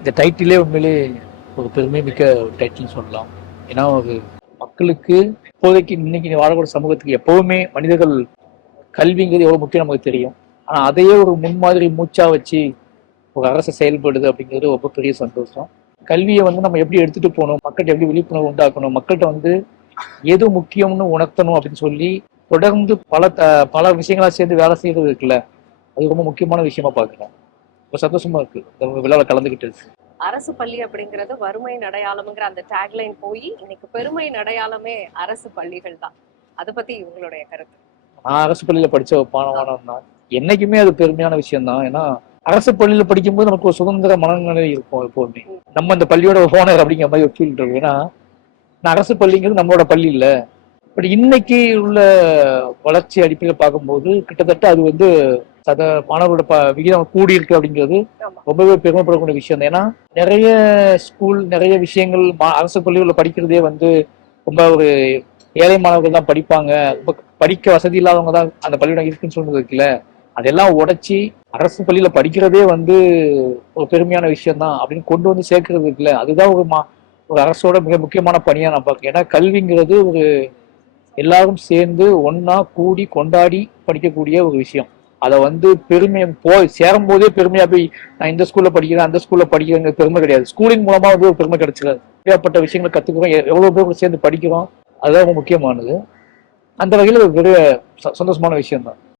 இந்த டைட்டிலே உண்மையிலே ஒரு பெருமை மிக்க டைட்டில் சொல்லலாம். ஏன்னா ஒரு மக்களுக்கு இப்போதைக்கு இன்னைக்கு வாழக்கூடிய சமூகத்துக்கு எப்பவுமே மனிதர்கள் கல்விங்கிறது எவ்வளவு முக்கியம் நமக்கு தெரியும். ஆனா அதையே ஒரு முன்மாதிரி மூச்சா வச்சு ஒரு அரசு செயல்படுது அப்படிங்கிறது ரொம்ப பெரிய சந்தோஷம். கல்வியை நம்ம எப்படி எடுத்துட்டு போகணும், மக்கள்கிட்ட எப்படி விழிப்புணர்வு உண்டாக்கணும், மக்கள்கிட்ட எது முக்கியம்னு உணர்த்தணும் அப்படின்னு சொல்லி தொடர்ந்து பல விஷயங்களா சேர்ந்து வேலை செய்யறது இருக்குல்ல, அது ரொம்ப முக்கியமான விஷயமா பாக்குறேன். ரொம்ப சந்தோஷமா இருக்கு இந்த விழாவில் கலந்துகிட்டு. அரசு பள்ளி அப்படிங்கிறது வறுமையின் அடையாளம்ங்கிற அந்த டேக்லைன் போய் இன்னைக்கு பெருமையின் அடையாளமே அரசு பள்ளிகள் தான். அதை பத்தி உங்களுடைய கருத்து? நான் அரசு பள்ளியில படிச்ச மாணவன் தான். என்னைக்குமே அது பெருமையான விஷயம் தான். ஏன்னா அரசு பள்ளியில படிக்கும்போது நமக்கு ஒரு சுதந்திர மனநிலை இருக்கும். எப்போதுமே நம்ம இந்த பள்ளியோட ஓனர் அப்படிங்கிற மாதிரி ஒரு ஃபீல் இருக்கும். ஏன்னா அரசு பள்ளிங்கிறது நம்மளோட பள்ளி இல்ல. பட் இன்னைக்கு உள்ள வளர்ச்சி அடிப்படையில் பார்க்கும்போது கிட்டத்தட்ட அது மாணவரோட விகிதம் கூடி இருக்கு அப்படிங்கிறது ரொம்பவே பெருமைப்படக்கூடிய விஷயம். ஏன்னா நிறைய ஸ்கூல் நிறைய விஷயங்கள் அரசு பள்ளிகளில் படிக்கிறதே ரொம்ப ஒரு ஏழை மாணவர்கள் தான் படிப்பாங்க, ரொம்ப படிக்க வசதி இல்லாதவங்க தான் அந்த பள்ளியிடம் இருக்குன்னு சொல்றது இருக்குல்ல, அதெல்லாம் உடைச்சி அரசு பள்ளியில படிக்கிறதே ஒரு பெருமையான விஷயம் தான் அப்படின்னு கொண்டு சேர்க்கறது இருக்குல்ல, அதுதான் ஒரு அரசோட மிக முக்கியமான பணியா நான் பார்க்கிறேன். ஏன்னா கல்விங்கிறது ஒரு எல்லாரும் சேர்ந்து ஒன்னா கூடி கொண்டாடி படிக்கக்கூடிய ஒரு விஷயம். அதை பெருமை சேரும் போதே பெருமையா போய் நான் இந்த ஸ்கூல்ல படிக்கிறேன் அந்த ஸ்கூல்ல படிக்கிறேன் பெருமை கிடையாது. ஸ்கூலின் மூலமா ஒரு பெருமை கிடைச்சிடாது. ஏகப்பட்ட விஷயங்களை கத்துக்கிறோம், எவ்வளவு பேர் சேர்ந்து படிக்கிறோம், அதுதான் ரொம்ப முக்கியமானது. அந்த வகையில ஒரு பெரிய சந்தோஷமான விஷயம் தான்.